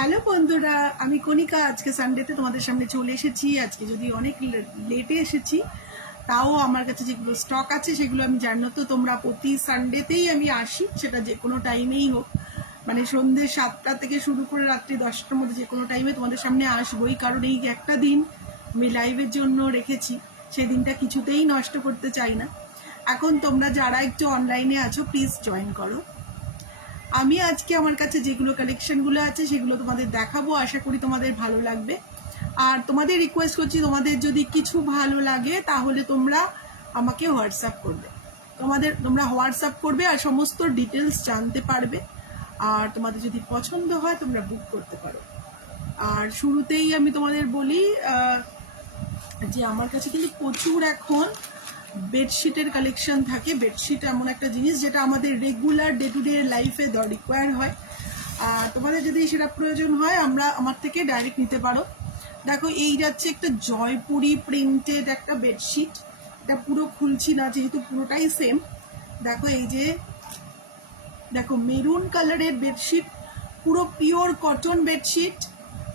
Hello বন্ধুরা, আমি কণিকা। আজকে সানডেতে তোমাদের সামনে চলে এসেছি। আজকে যদি অনেক লেটে এসেছি, তাও আমার কাছে যেগুলো স্টক আছে সেগুলো আমি জানো তো তোমরা প্রতি সানডেতেই আমি আসি, সেটা যে কোনো টাইমেই হোক, মানে সন্ধ্যে 7টা থেকে শুরু করে রাত্রি 10টার মধ্যে যে কোনো টাইমে তোমাদের সামনে আসবোই। কারণ এই একটা দিন আমি লাইভের জন্য রেখেছি, সেই দিনটা কিছুতেই নষ্ট করতে চাই না। এখন তোমরা যারা একটু অনলাইনে আছো প্লিজ জয়েন করো। আমি আজকে আমার কাছে যেগুলো কালেকশনগুলো আছে সেগুলো তোমাদের দেখাবো, আশা করি তোমাদের ভালো লাগবে। আর তোমাদের রিকোয়েস্ট করছি, তোমাদের যদি কিছু ভালো লাগে তাহলে তোমরা আমাকে হোয়াটসঅ্যাপ করবে। তোমরা হোয়াটসঅ্যাপ করবে আর সমস্ত ডিটেলস জানতে পারবে। আর তোমাদের যদি পছন্দ হয় তোমরা বুক করতে পারো। আর শুরুতেই আমি তোমাদের বলি যে আমার কাছে কিন্তু প্রচুর এখন বেডশিটের কালেকশন থাকে। বেডশিট এমন একটা জিনিস যেটা আমাদের রেগুলার ডে টু ডে লাইফে রিকোয়ার হয়। আর তোমাদের যদি সেটা প্রয়োজন হয় আমার থেকে ডাইরেক্ট নিতে পারো। দেখো, এই যাচ্ছে একটা জয়পুরি প্রিন্টেড একটা বেডশিট। এটা পুরো খুলছি না যেহেতু পুরোটাই সেম। দেখো, এই যে দেখো মেরুন কালারের বেডশিট, পুরো পিওর কটন বেডশিট।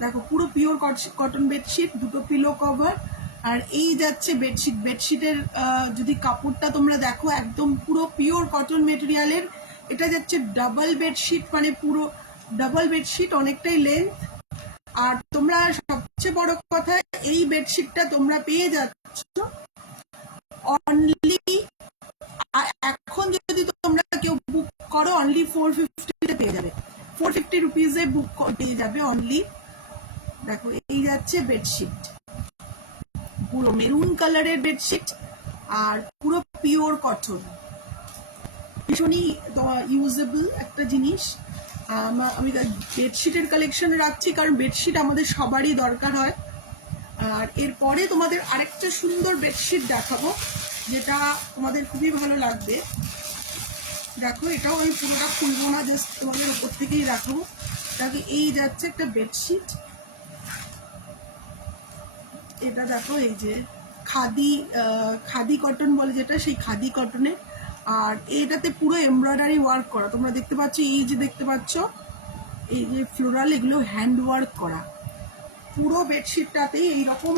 দেখো, পুরো পিওর কটন বেডশিট, দুটো পিলো কভার। আর এই যাচ্ছে বেডশিটের যদি কাপড়টা তোমরা দেখো, একদম পুরো পিওর কটন মেটেরিয়ালের। এটা যাচ্ছে ডাবল বেডশিট, মানে পুরো ডাবল বেডশিট, অনেকটাই লেন্থ। আর তোমরা সবচেয়ে বড় কথা, এই বেডশিটটা তোমরা পেয়ে যাচ্ছ অনলি, এখন যদি তোমরা কেউ বুক করো অনলি 450 পেয়ে যাবে। 450 রুপিজে বুক পেয়ে যাবে অনলি। দেখো, এই যাচ্ছে বেডশিট, পুরো মেরুন কালারের বেডশিট আর পুরো পিওর কটন, ভীষণই ইউজেবল একটা জিনিস। আমি বেডশিটের কালেকশন রাখছি কারণ বেডশিট আমাদের সবারই দরকার হয়। আর এরপরে তোমাদের আরেকটা সুন্দর বেডশিট দেখাবো যেটা তোমাদের খুবই ভালো লাগবে। দেখো, এটাও আমি পুরোটা খুলবো না, জাস্ট তোমাদের উপর থেকেই রাখবো। তাকে এই যাচ্ছে একটা বেডশিট, এটা দেখো, এই যে খাদি কটন বলে যেটা, সেই খাদি কটনে। আর এটাতে পুরো এমব্রয়ডারি ওয়ার্ক করা, তোমরা দেখতে পাচ্ছ, এই যে দেখতে পাচ্ছ এই যে ফ্লোরাল, এগুলো হ্যান্ড ওয়ার্ক করা। পুরো বেডশিটটাতেই এইরকম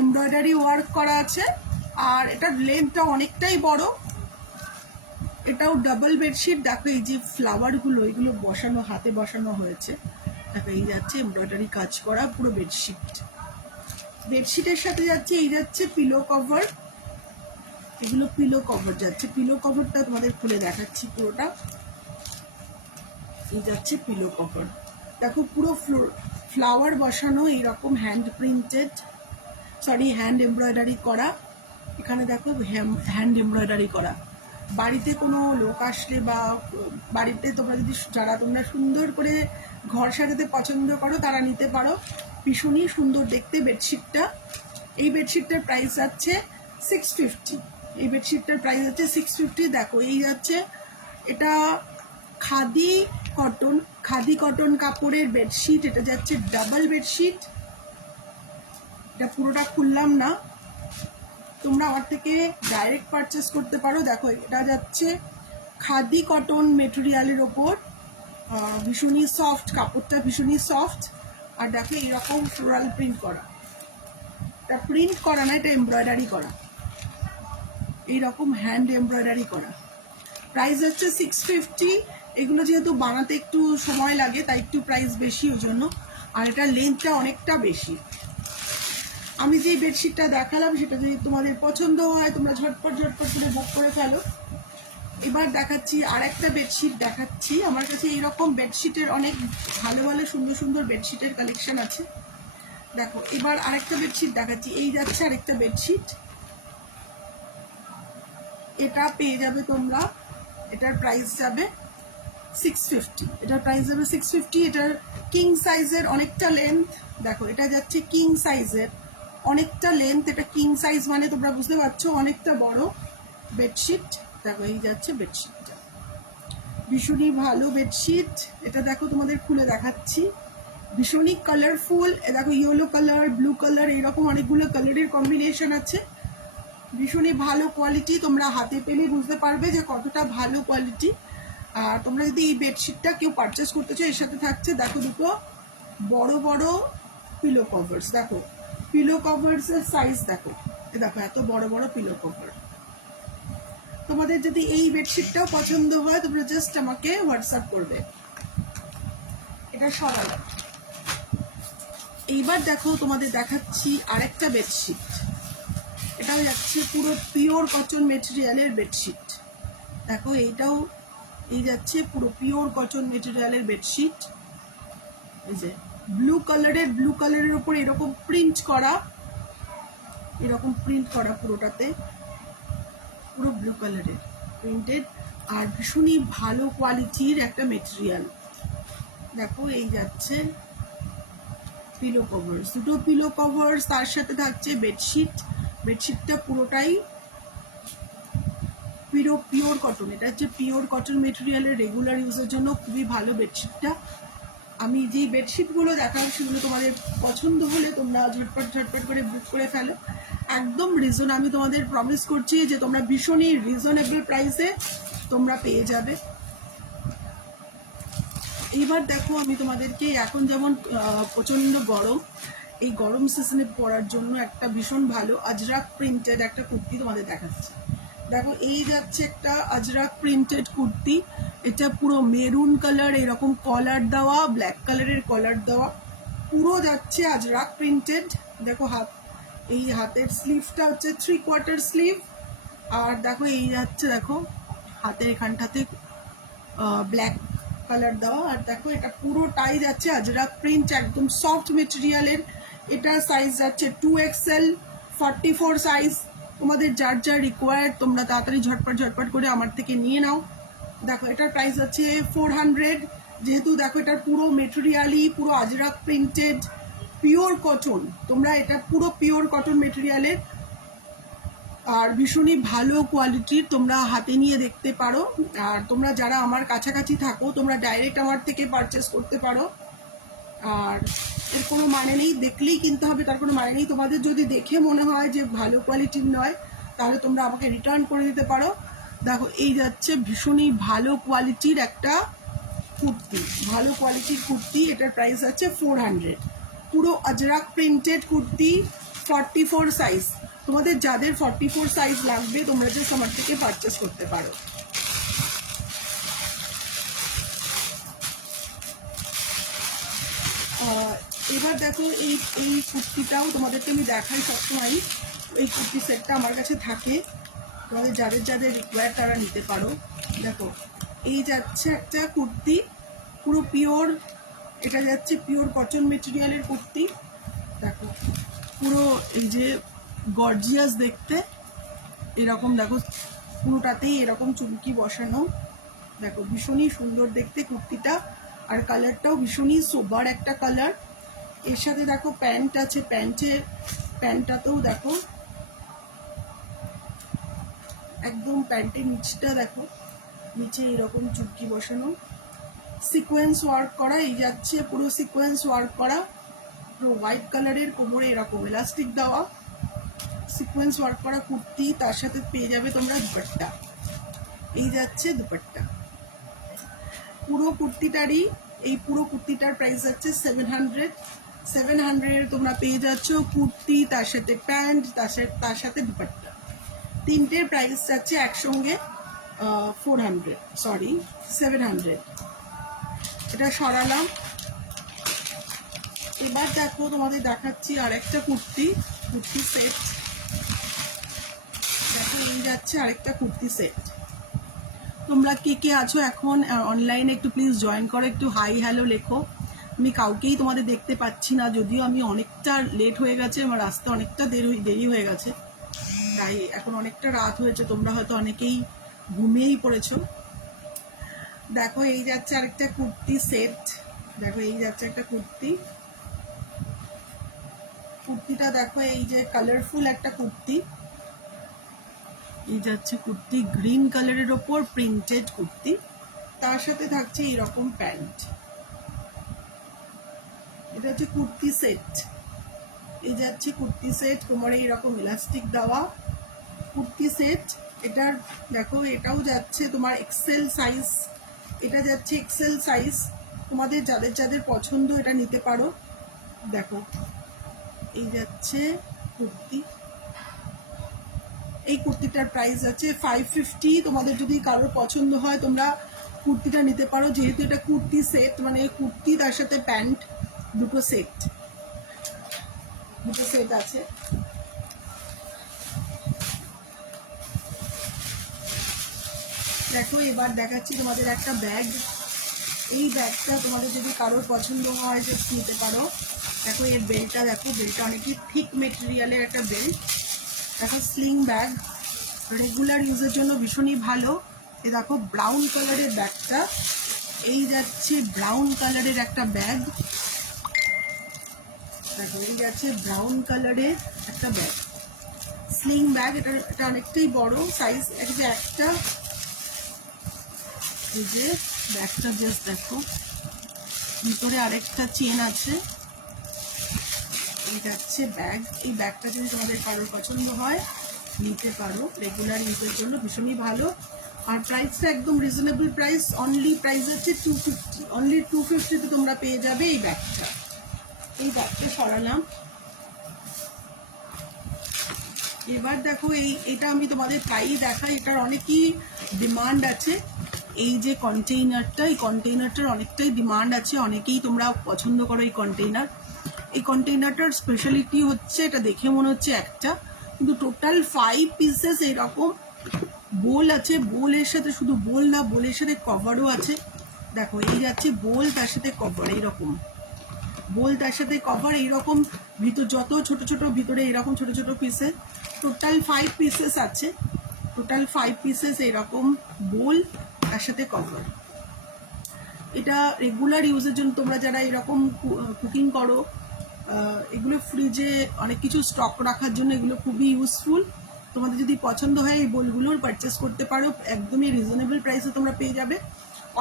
এমব্রয়ডারি ওয়ার্ক করা আছে। আর এটার লেন্থটা অনেকটাই বড়। এটাও ডাবল বেডশিট। দেখো, এই যে ফ্লাওয়ারগুলো, এগুলো বসানো, হাতে বসানো হয়েছে। দেখো, এই যাচ্ছে এমব্রয়ডারি কাজ করা পুরো বেডশিট। বেডশিটের সাথে যাচ্ছে এই যাচ্ছে পিলো কভার, এগুলো পিলো কভার যাচ্ছে। পিলো কভারটা তোমাদের খুলে দেখাচ্ছি পুরোটা। এই যাচ্ছে পিলো কভার। দেখো, পুরো ফ্লাওয়ার বসানো, এইরকম হ্যান্ড এমব্রয়ডারি করা। এখানে দেখো হ্যান্ড এমব্রয়ডারি করা। বাড়িতে কোনো লোক আসলে বা বাড়িতে তোমরা সুন্দর করে ঘর সাজাতে পছন্দ করো তারা নিতে পারো। ভীষণই সুন্দর দেখতে বেডশিটটা। এই বেডশিটটার প্রাইস আছে 650। এই বেডশিটটার প্রাইস আছে 650। দেখো, এই যাচ্ছে, এটা খাদি কটন কাপড়ের বেডশিট। এটা যাচ্ছে ডাবল বেডশিট। এটা পুরোটা খুললাম না, তোমরা আমার থেকে ডাইরেক্ট পারচেস করতে পারো। দেখো, এটা যাচ্ছে খাদি কটন মেটেরিয়ালের ওপর, ভীষণই সফট, কাপড়টা ভীষণই সফট। আর দেখো, এইরকম ফ্লোরাল প্রিন্ট করা। এটা প্রিন্ট করা না, এটা এমব্রয়ডারি করা, এইরকম হ্যান্ড এমব্রয়ডারি করা। প্রাইস হচ্ছে 650। এগুলো যেহেতু বানাতে একটু সময় লাগে তাই একটু প্রাইস বেশি, ওই জন্য। আর এটা লেন্থটা অনেকটা বেশি। আমি যে বেডশিটটা দেখালাম সেটা যদি তোমাদের পছন্দ হয় তোমরা ঝটপট করে বুক করে ফেলো। এবার দেখাচ্ছি আর একটা বেডশিট দেখাচ্ছি। আমার কাছে এইরকম বেডশিটের অনেক ভালো সুন্দর বেডশিটের কালেকশন আছে। দেখো, এবার আরেকটা বেডশিট দেখাচ্ছি। এই যাচ্ছে আরেকটা বেডশিট, এটা পেয়ে যাবে তোমরা। এটার প্রাইস যাবে 650। এটার প্রাইস যাবে 650। এটার কিং সাইজের অনেকটা লেন্থ। দেখো, এটা যাচ্ছে কিং সাইজের অনেকটা লেন্থ। এটা কিং সাইজ মানে তোমরা বুঝতে পারছো অনেকটা বড় বেডশিট। দেখো, এই যাচ্ছে বেডশিটটা, ভীষণই ভালো বেডশিট। এটা দেখো, তোমাদের খুলে দেখাচ্ছি, ভীষণই কালারফুল। দেখো, ইয়েলো কালার, ব্লু কালার, এইরকম অনেকগুলো কালারের কম্বিনেশন আছে। ভীষণই ভালো কোয়ালিটি, তোমরা হাতে পেলেই বুঝতে পারবে যে কতটা ভালো কোয়ালিটি। আর তোমরা যদি এই বেডশিটটা কেউ পারচেস করতে চাও, এর সাথে থাকছে দেখো দুটো বড় বড় পিলো কভার্স। দেখো পিলো কভার্সের সাইজ দেখো, দেখো এত বড় বড় পিলো কভার। তোমাদের যদি এই বেডশিটটাও পছন্দ হয় তোমরা জাস্ট আমাকে হোয়াটসঅ্যাপ করবে। এটা সরালাম। এইবার দেখো তোমাদের দেখাচ্ছি আরেকটা বেডশিট। এটাও যাচ্ছে পুরো পিওর কটন মেটেরিয়ালের বেডশিট। দেখো এইটাও এই যাচ্ছে পুরো পিওর কটন মেটেরিয়ালের বেডশিট। এই যে ব্লু কালারের উপর এরকম প্রিন্ট করা, এরকম প্রিন্ট করা পুরোটাতে, পুরো ব্লু কালারের প্রিন্টেড, আর ভীষণই ভালো কোয়ালিটির একটা মেটেরিয়াল। দেখো এই যাচ্ছে পিলো কভার্স, দুটো পিলো কভার্স, তার সাথে থাকছে বেডশিট। বেডশিটটা পুরোটাই পিওর কটন। এটা হচ্ছে পিওর কটন মেটেরিয়ালের, রেগুলার ইউজের জন্য খুবই ভালো বেডশিটটা। আমি যে বেডশিটগুলো দেখাম সেগুলো তোমাদের পছন্দ হলে তোমরা ঝটপট করে বুক করে ফেলো। একদম আমি তোমাদের প্রমিস করছি যে তোমরা ভীষণই রিজনেবল প্রাইসে তোমরা পেয়ে যাবে। এইবার দেখো আমি তোমাদেরকে এখন যেমন প্রচণ্ড গরম, এই গরম সিজনে পরার জন্য একটা ভীষণ ভালো আজরাক প্রিন্টেড একটা কুর্তি তোমাদের দেখাচ্ছি। দেখো এই যাচ্ছে একটা আজরাক প্রিন্টেড কুর্তি। এটা পুরো মেরুন কালার, এরকম কলার দেওয়া, ব্ল্যাক কালারের কলার দেওয়া, পুরো যাচ্ছে আজরাক প্রিন্টেড। দেখো এই হাতের স্লিভটা হচ্ছে 3/4 স্লিভ। আর দেখো এই যাচ্ছে, দেখো হাতের এখানটাতে ব্ল্যাক কালার দেওয়া। আর দেখো এটা পুরোটাই যাচ্ছে আজরাক প্রিন্ট, একদম সফট মেটেরিয়ালের। এটার সাইজ যাচ্ছে 2XL 44 সাইজ। তোমাদের যার যার রিকোয়ার্ড তোমরা তাড়াতাড়ি ঝটপট করে আমার থেকে নিয়ে নাও। দেখো এটার প্রাইস আছে 400। যেহেতু দেখো এটার পুরো মেটেরিয়ালই পুরো আজরাক প্রিন্টেড, পিওর কটন, তোমরা এটা পুরো পিওর কটন মেটেরিয়ালের আর ভীষণই ভালো কোয়ালিটির, তোমরা হাতে নিয়ে দেখতে পারো। আর তোমরা যারা আমার কাছাকাছি থাকো তোমরা ডাইরেক্ট আমার থেকে পারচেস করতে পারো। আর এর কোনো মানে নেই, দেখলেই কিনতে হবে তার কোনো মানে নেই। তোমাদের যদি দেখে মনে হয় যে ভালো কোয়ালিটির নয় তাহলে তোমরা আমাকে রিটার্ন করে দিতে পারো। দেখো এই যাচ্ছে ভীষণই ভালো কোয়ালিটির একটা কুর্তি, ভালো কোয়ালিটির কুর্তি। এটার প্রাইস আছে 400। পুরো আজরাক প্রিন্টেড কুর্তি, 44 সাইজ। তোমাদের যাদের 44 সাইজ লাগবে তোমরা জাস্ট আমার থেকে পারচেস করতে পারো। এবার দেখো এই কুর্তিটাও তোমাদেরকে আমি দেখাই সবসময়। এই কুর্তি সেটটা আমার কাছে থাকে, তোমাদের যাদের যাদের রিকোয়ার তারা নিতে পারো। দেখো এই যাচ্ছে একটা কুর্তি পুরো পিওর, এটা যাচ্ছে পিওর কটন মেটেরিয়ালের কুর্তি। দেখো পুরো এই যে গর্জিয়াস দেখতে, এরকম দেখো পুরোটাতেই এরকম চুমকি বসানো। দেখো ভীষণই সুন্দর দেখতে কুর্তিটা, আর কালারটাও ভীষণই সোবার একটা কালার। এর সাথে দেখো প্যান্ট আছে, প্যান্টটাতেও দেখো একদম প্যান্টের নিচটা দেখো, নিচে এরকম চুমকি বসানো, সিকোয়েন্স ওয়ার্ক করা। এই যাচ্ছে পুরো সিকোয়েন্স ওয়ার্ক করা, পুরো হোয়াইট কালারের, কোমরে এরকম এলাস্টিক দেওয়া, সিকোয়েন্স ওয়ার্ক করা কুর্তি। তার সাথে পেয়ে যাবে তোমরা দুপাট্টা। এই যাচ্ছে দুপাট্টা পুরো কুর্তিটারই। এই পুরো কুর্তিটার প্রাইস যাচ্ছে 700। 700 তোমরা পেয়ে যাচ্ছ কুর্তি, তার সাথে প্যান্ট, তার সাথে দুপাট্টা। তিনটের প্রাইস যাচ্ছে একসঙ্গে 700। এটা সরালাম। এবার দেখো তোমাদের দেখাচ্ছি আরেকটা কুর্তি সেট। দেখো এই যাচ্ছে আরেকটা কুর্তি সেট। তোমরা কে আছো এখন অনলাইনে একটু প্লিজ জয়েন করো, একটু হাই হ্যালো লেখো। আমি কাউকেই তোমাদের দেখতে পাচ্ছি না, যদিও আমি অনেকটা লেট হয়ে গেছে, আমার আসতে অনেকটা দেরি হয়ে গেছে, তাই এখন অনেকটা রাত হয়েছে, তোমরা হয়তো অনেকেই ঘুমিয়েই পড়েছো। দেখো এই যাচ্ছে আরেকটা কুর্তি সেট। দেখো এই যাচ্ছে একটা কুর্তিটা দেখো এই যে কালারফুল একটা কুর্তি। এই যাচ্ছে কুর্তি, গ্রিন কালারের ওপর প্রিন্টেড কুর্তি, তার সাথে থাকছে এইরকম প্যান্ট। এটা হচ্ছে কুর্তি সেট। এই যাচ্ছে কুর্তি সেট, কোমরে এইরকম ইলাস্টিক দেওয়া কুর্তি সেট। এটার দেখো এটাও যাচ্ছে তোমার এক্সেল সাইজ, এটা যাচ্ছে এক্সেল সাইজ। তোমাদের যাদের যাদের পছন্দ এটা নিতে পারো। দেখো এই যাচ্ছে কুর্তি, এই কুর্তিটার প্রাইস আছে 550। তোমাদের যদি কারোর পছন্দ হয় তোমরা কুর্তিটা নিতে পারো, যেহেতু এটা কুর্তি সেট, মানে কুর্তি তার সাথে প্যান্ট দুটো সেট আছে। দেখো এবার দেখাচ্ছি তোমাদের একটা ব্যাগ। এই ব্যাগটা তোমাদের যদি কারোর পছন্দ হয় যে নিতে পারো। দেখো এর বেল্টটা, দেখো বেল্টটা অনেকই থিক মেটেরিয়ালের একটা বেল্ট। দেখো স্লিং ব্যাগ, রেগুলার ইউজের জন্য ভীষণই ভালো। এ দেখো ব্রাউন কালারের ব্যাগটা, এই যাচ্ছে ব্রাউন কালারের একটা ব্যাগ। দেখো এই যাচ্ছে ব্রাউন কালারের একটা ব্যাগ, স্লিং ব্যাগ। এটা অনেকটাই বড় সাইজ, একটা এই যে ব্যাগটা জাস্ট দেখো, ভিতরে আরেকটা চেন আছে। এই যাচ্ছে ব্যাগ। এই ব্যাগটা যদি তোমাদের কারোর পছন্দ হয় নিতে পারো, রেগুলার ইউজের জন্য ভীষণই ভালো। আর প্রাইসটা একদম রিজনেবল প্রাইস, অনলি প্রাইস হচ্ছে 250, অনলি 250-তে তোমরা পেয়ে যাবে এই ব্যাগটা। এই ব্যাগটা সরালাম। এবার দেখো এটা আমি তোমাদের প্রায়ই দেখাই, এটার অনেকই ডিমান্ড আছে। এই যে কন্টেইনারটা, এই কন্টেইনারটার অনেকটাই ডিমান্ড আছে, অনেকেই তোমরা পছন্দ করো এই কন্টেইনার। এই কন্টেইনারটার স্পেশালিটি হচ্ছে, এটা দেখে মনে হচ্ছে একটা, কিন্তু টোটাল 5 পিসেস এরকম বোল আছে। বোলের সাথে, শুধু বোল না, বোলের সাথে কভারও আছে। দেখো এই যাচ্ছে বোল, তার সাথে কভার, এইরকম বোল তার সাথে কভার, এইরকম ভিতর যত ছোট ছোট ভিতরে এরকম ছোট ছোট পিসেস, টোটাল 5 পিসেস আছে। টোটাল 5 পিসেস এরকম বোল তার সাথে কভার। এটা রেগুলার ইউজের জন্য তোমরা যারা এরকম কুকিং করো, এগুলো ফ্রিজে অনেক কিছু স্টক রাখার জন্য এগুলো খুবই ইউজফুল। তোমাদের যদি পছন্দ হয় এই বোলগুলোর পারচেস করতে পারো, একদমই রিজনেবল প্রাইসে তোমরা পেয়ে যাবে।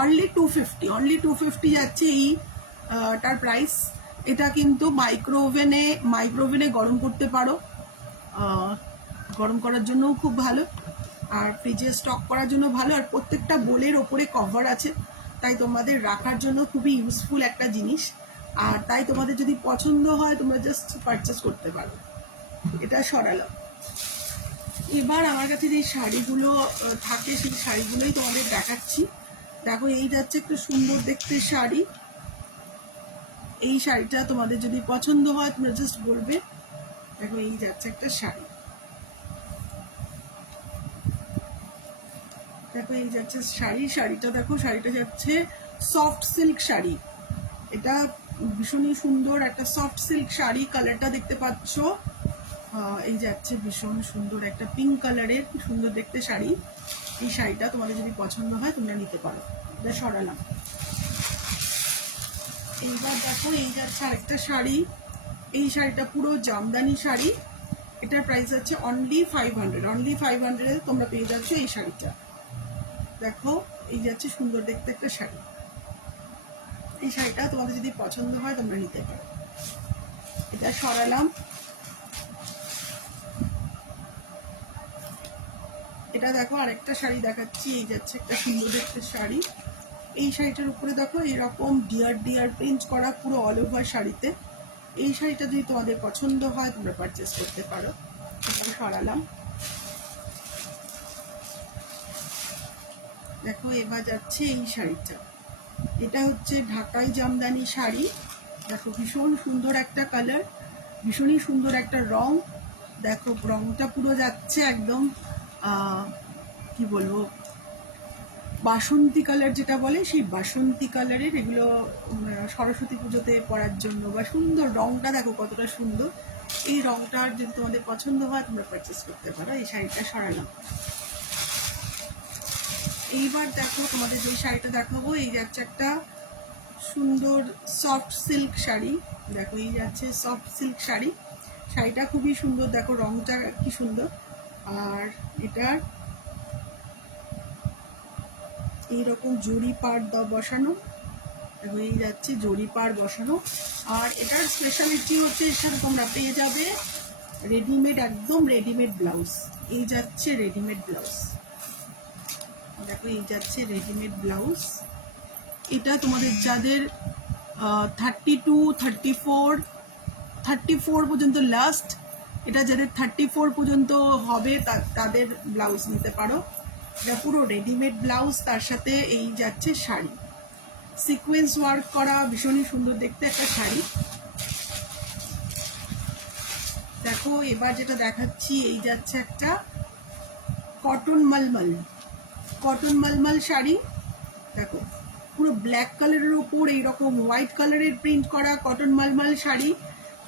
অনলি 250, অনলি 250 যাচ্ছে এই তার প্রাইস। এটা কিন্তু মাইক্রোওভেনে গরম করতে পারো, গরম করার জন্যও খুব ভালো, আর ফ্রিজে স্টক করার জন্য ভালো। আর প্রত্যেকটা বোলের ওপরে কভার আছে, তাই তোমাদের রাখার জন্য খুবই ইউজফুল একটা জিনিস। আর তাই তোমাদের যদি পছন্দ হয় তোমরা জাস্ট পারচেস করতে পারো। এটা সরালাম। এবার আমার কাছে যে শাড়িগুলো থাকে সেই শাড়িগুলোই তোমাদের দেখাচ্ছি। দেখো এই যাচ্ছে একটা সুন্দর দেখতে শাড়ি। এই শাড়িটা তোমাদের যদি পছন্দ হয় তোমরা জাস্ট বলবে। দেখো এই যাচ্ছে একটা শাড়ি, দেখো এই যাচ্ছে শাড়িটা দেখো, শাড়িটা যাচ্ছে সফট সিল্ক শাড়ি। এটা ভীষণই সুন্দর একটা সফট সিল্ক শাড়ি। কালারটা দেখতে পাচ্ছ, এই যাচ্ছে ভীষণ সুন্দর একটা পিঙ্ক কালারের, সুন্দর দেখতে শাড়ি। এই শাড়িটা তোমাদের যদি পছন্দ হয় তোমরা নিতে পারো। এটা সরালাম। এইবার দেখো এই যাচ্ছে আরেকটা শাড়ি। এই শাড়িটা পুরো জামদানি শাড়ি। এটার প্রাইস আছে অনলি 500, অনলি 500-এ তোমরা পেয়ে যাচ্ছ এই শাড়িটা। দেখো এই যাচ্ছে সুন্দর দেখতে একটা শাড়ি। এই শাড়িটা তোমাদের যদি পছন্দ হয় তোমরা নিতে পারো। এটা সরালাম। এটা দেখো আরেকটা শাড়ি দেখাচ্ছি। এই যাচ্ছে একটা সুন্দর দেখতে শাড়ি। এই শাড়িটার উপরে দেখো এরকম ডিয়ার প্রিন্ট করা পুরো অল ওভার শাড়িতে। এই শাড়িটা যদি তোমাদের পছন্দ হয় তোমরা পারচেস করতে পারো। এটা সরালাম। দেখো এবার যাচ্ছে এই শাড়িটা। এটা হচ্ছে ঢাকাই জামদানি শাড়ি। দেখো ভীষণ সুন্দর একটা কালার, ভীষণই সুন্দর একটা রং। দেখো রংটা পুরো যাচ্ছে একদম কি বলবো, বাসন্তী কালার যেটা বলে, সেই বাসন্তী কালারের। এগুলো সরস্বতী পুজোতে পরার জন্য, বা সুন্দর রংটা দেখো কতটা সুন্দর। এই রংটার যদি তোমাদের পছন্দ হয় তোমরা পারচেস করতে পারো। এই শাড়িটা সরালাম। এইবার দেখো তোমাদের যে শাড়িটা দেখাবো, এই যাচ্ছে একটা সুন্দর সফট সিল্ক শাড়ি। দেখো এই যাচ্ছে সফট সিল্ক শাড়ি। শাড়িটা খুবই সুন্দর, দেখো রংটা কি সুন্দর। আর এটা এইরকম জরি পাড় বসানো। দেখো এই যাচ্ছে জরি পাড় বসানো। আর এটার স্পেশালিটি হচ্ছে এর সাথে তোমরা পেয়ে যাবে রেডিমেড, একদম রেডিমেড ব্লাউজ। এই যাচ্ছে রেডিমেড ব্লাউজ। দেখো এই যাচ্ছে রেডিমেড ব্লাউজ। এটা তোমাদের যাদের 32, 34 পর্যন্ত লাস্ট, এটা যাদের 34 পর্যন্ত হবে তাদের ব্লাউজ নিতে পারো। এটা পুরো রেডিমেড ব্লাউজ, তার সাথে এই যাচ্ছে শাড়ি, সিকোয়েন্স ওয়ার্ক করা, ভীষণই সুন্দর দেখতে একটা শাড়ি। দেখো এবার যেটা দেখাচ্ছি, এই যাচ্ছে একটা কটন মালমাল শাড়ি। দেখো পুরো ব্ল্যাক কালারের ওপর এইরকম হোয়াইট কালারের প্রিন্ট করা কটন মালমাল শাড়ি,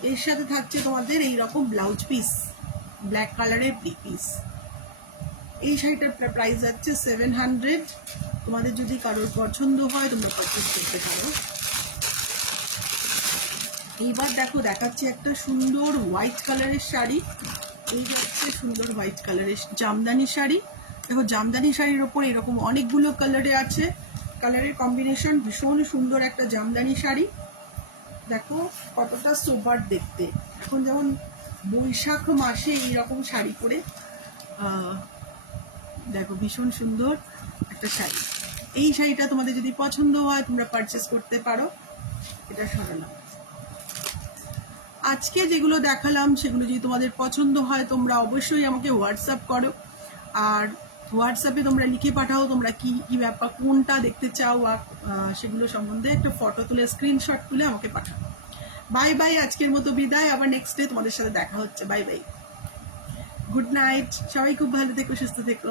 এর সাথে থাকছে তোমাদের এইরকম ব্লাউজ পিস, ব্ল্যাক কালারের পিস। এই শাড়িটার প্রাইস যাচ্ছে 700। তোমাদের যদি কারোর পছন্দ হয় তোমরা পারচেস করতে পারো। এইবার দেখো দেখাচ্ছি একটা সুন্দর হোয়াইট কালারের শাড়ি। এই যাচ্ছে সুন্দর হোয়াইট কালারের জামদানি শাড়ি। দেখো জামদানি শাড়ির ওপর এরকম অনেকগুলো কালারে আছে, কালারের কম্বিনেশন ভীষণ সুন্দর একটা জামদানি শাড়ি। দেখো কতটা সোবার দেখতে, এখন যেমন বৈশাখ মাসে এইরকম শাড়ি পরে, দেখো ভীষণ সুন্দর একটা শাড়ি। এই শাড়িটা তোমাদের যদি পছন্দ হয় তোমরা পারচেস করতে পারো। এটা সরালাম। আজকে যেগুলো দেখালাম সেগুলো যদি তোমাদের পছন্দ হয় তোমরা অবশ্যই আমাকে হোয়াটসঅ্যাপ করো, আর হোয়াটসঅ্যাপে তোমরা লিখে পাঠাও তোমরা কি কি ব্যাপার, কোনটা দেখতে চাও, আর সেগুলো সম্বন্ধে একটা ফটো তুলে স্ক্রিনশট তুলে আমাকে পাঠাও। বাই বাই, আজকের মতো বিদায়, আবার নেক্সট ডে তোমাদের সাথে দেখা হচ্ছে। বাই বাই, গুড নাইট, সবাই খুব ভালো থেকো, সুস্থ থেকো।